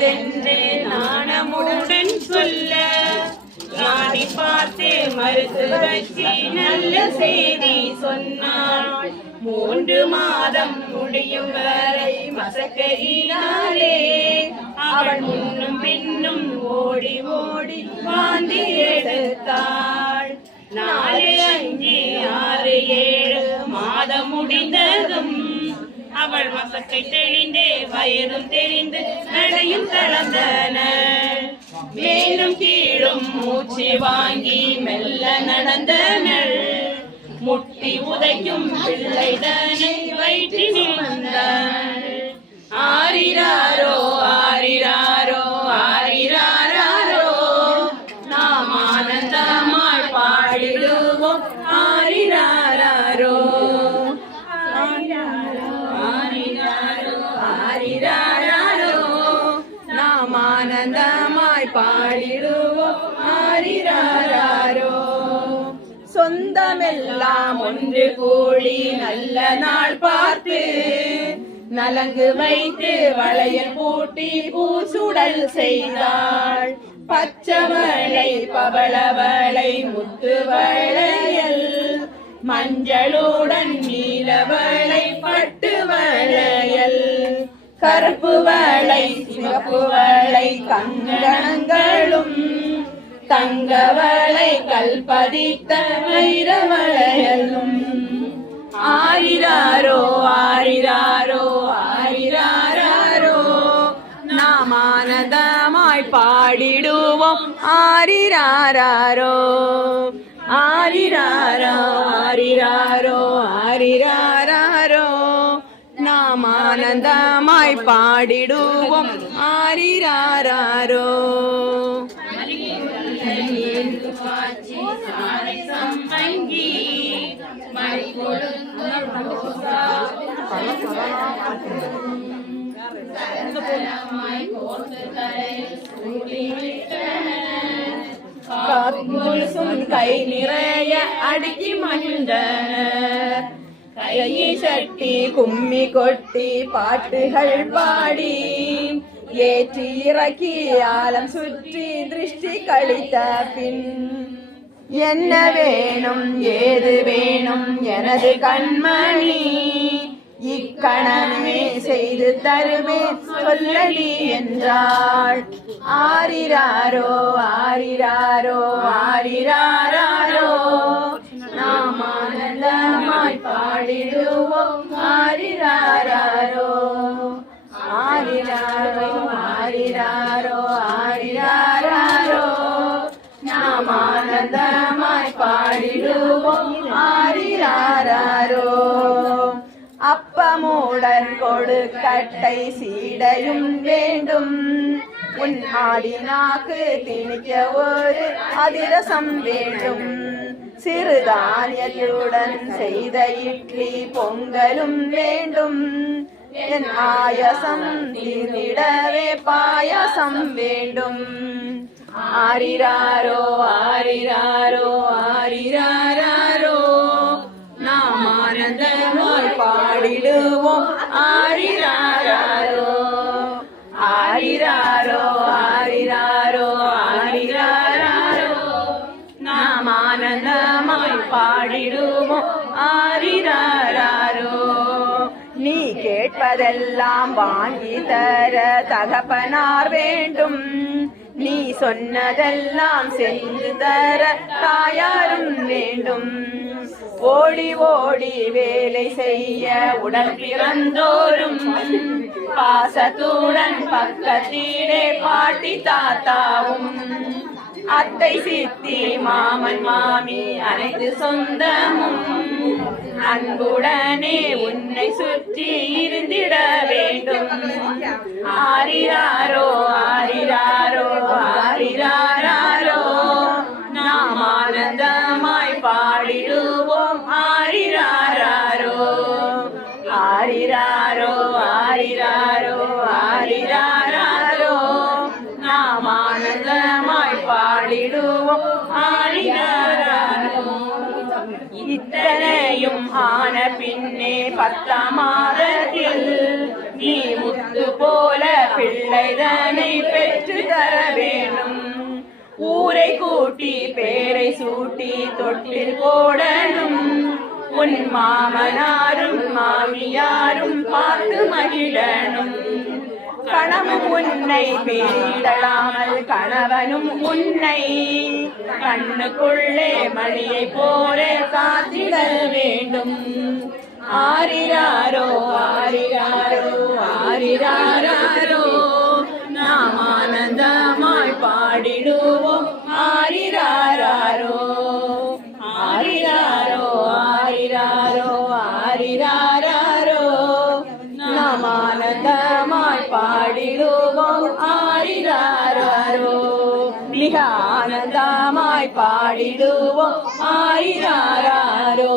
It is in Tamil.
நல்லதென்று நாணமுடன் சொல்ல ராணி பார்த்து மருத்துவச்சி நல்ல செய்தி சொன்னாள். மூன்று மாதம் முடியும் வரை மசக்கையினாலே அவள் முன்னும் பின்னும் ஓடி ஓடி வாந்தி எடுத்தாள். நாலு அஞ்சு அவள் மசக்கை தெளிந்து வயதும் தெரிந்து நடையும் கலந்தன. மேலும் கீழும் மூச்சு வாங்கி மெல்ல நடந்தனள் முட்டி உதைக்கும் பிள்ளை பிள்ளைதனை வயிற்றினில் வந்தாள் ஆரிராரோ ஆரிராரோ யாரோ சொந்தமெல்லாம் ஒன்று கூடி நல்ல நாள் பார்த்து நலங்கு வைத்து வளையல் பூட்டி பூசுடல் செய்தாள். பச்சவளை பவளவளை முத்து வளையல் மஞ்சளுடன் நீலவளை பட்டு வளையல். கருப்பு வளை சிவப்பு வளை கங்கணங்களும் தங்கவளை கல்பதித்த வைரவளையலும் ஆரிராரோ ஆரிராரோ ஆரிராரோ நாம் ஆனந்தமாய் பாடிடுவோம். ஆரிராரோ ஆரிராரோ ஆரிராரோ ஆரிராரோ நாம் ஆனந்தமாய் பாடிடுவோம். ஆரிராரோ முழுசும் கை நிறைய அடுக்கி மகிழ்ந்த கையை சட்டி கும்மி கொட்டி பாட்டுகள் பாடி ஏற்றி இறக்கி ஆலம் சுற்றி திருஷ்டி கழித்த பின். என்ன வேணும் ஏது வேணும் எனது கண்மணி. இக்கணமே செய்து தருமே சொல்லடி என்றாள். ஆரிராரோ ஆரிராரோ ஆரிராரோ நாம் ஆனந்தமாய் பாடிடுவோம் ஆரிராரோ ஆரிராரோ ஆரிராரோ. ஆரிராரோ அப்பமுடன் கொடுக்கட்டை சீடையும் வேண்டும். உன் ஆடினாக்கு திணிக்க ஒரு அதிரசம் வேண்டும். சிறுதானியத்துடன் செய்த இட்லி பொங்கலும் வேண்டும். என் ஆயசம் தீர்ந்திடவே பாயசம் வேண்டும். ஆரிராரோ ஆரிராரோ ஆரிராரோ பாடிடுவோம் ஆரிராரோ ஆரிராரோ ஆரிராரோ ஆரிராரோ. நாம் ஆனந்தமாய் பாடிடுவோம். ஆரிராரோ நீ கேட்பதெல்லாம் வாங்கி தர தகப்பனார் வேண்டும். நீ சொன்னதெல்லாம் செய்து தர தாயாரும் வேண்டும். ஓடி ஓடி வேலை செய்ய உடன் பிறந்தோரும் பாசத்துடன் பக்கத்திலே பாட்டி தாத்தாவும். அத்தை சித்தி மாமன் மாமி அனைத்து சொந்தமும். அன்புடனே உன்னை சுற்றி இருந்திட வேண்டும். ஆரிராரோ ஆரிராரோ ஆரிராரோ. இத்தனையும் ஆன பின்னே பத்தாம் மாதத்தில் நீ முத்து போல பிள்ளைதனை பெற்று தர வேணும் ஊரை கூட்டி பேரை சூட்டி தொட்டில் போடணும். உன் மாமனாரும் மாமியாரும் பார்த்து மகிழணும். கணவன் உன்னை பேரிடலாமல் கணவனும் உன்னை கண்ணுக்குள்ளே மணியை போல காத்திட வேண்டும். ஆரிராரோ ஆரிராரோ ஆரிராரோ நாம் ஆனந்தமாய் பாடிடுவோம். ஆரிராரோ ஆரிராரோ ஆரிராரோ ஆரிராரோ நாம் ஆனந்தமாய் பாடிடுவோம். ஆரிராரோ மிகா பாடிடுவோம். ஆரிராரோ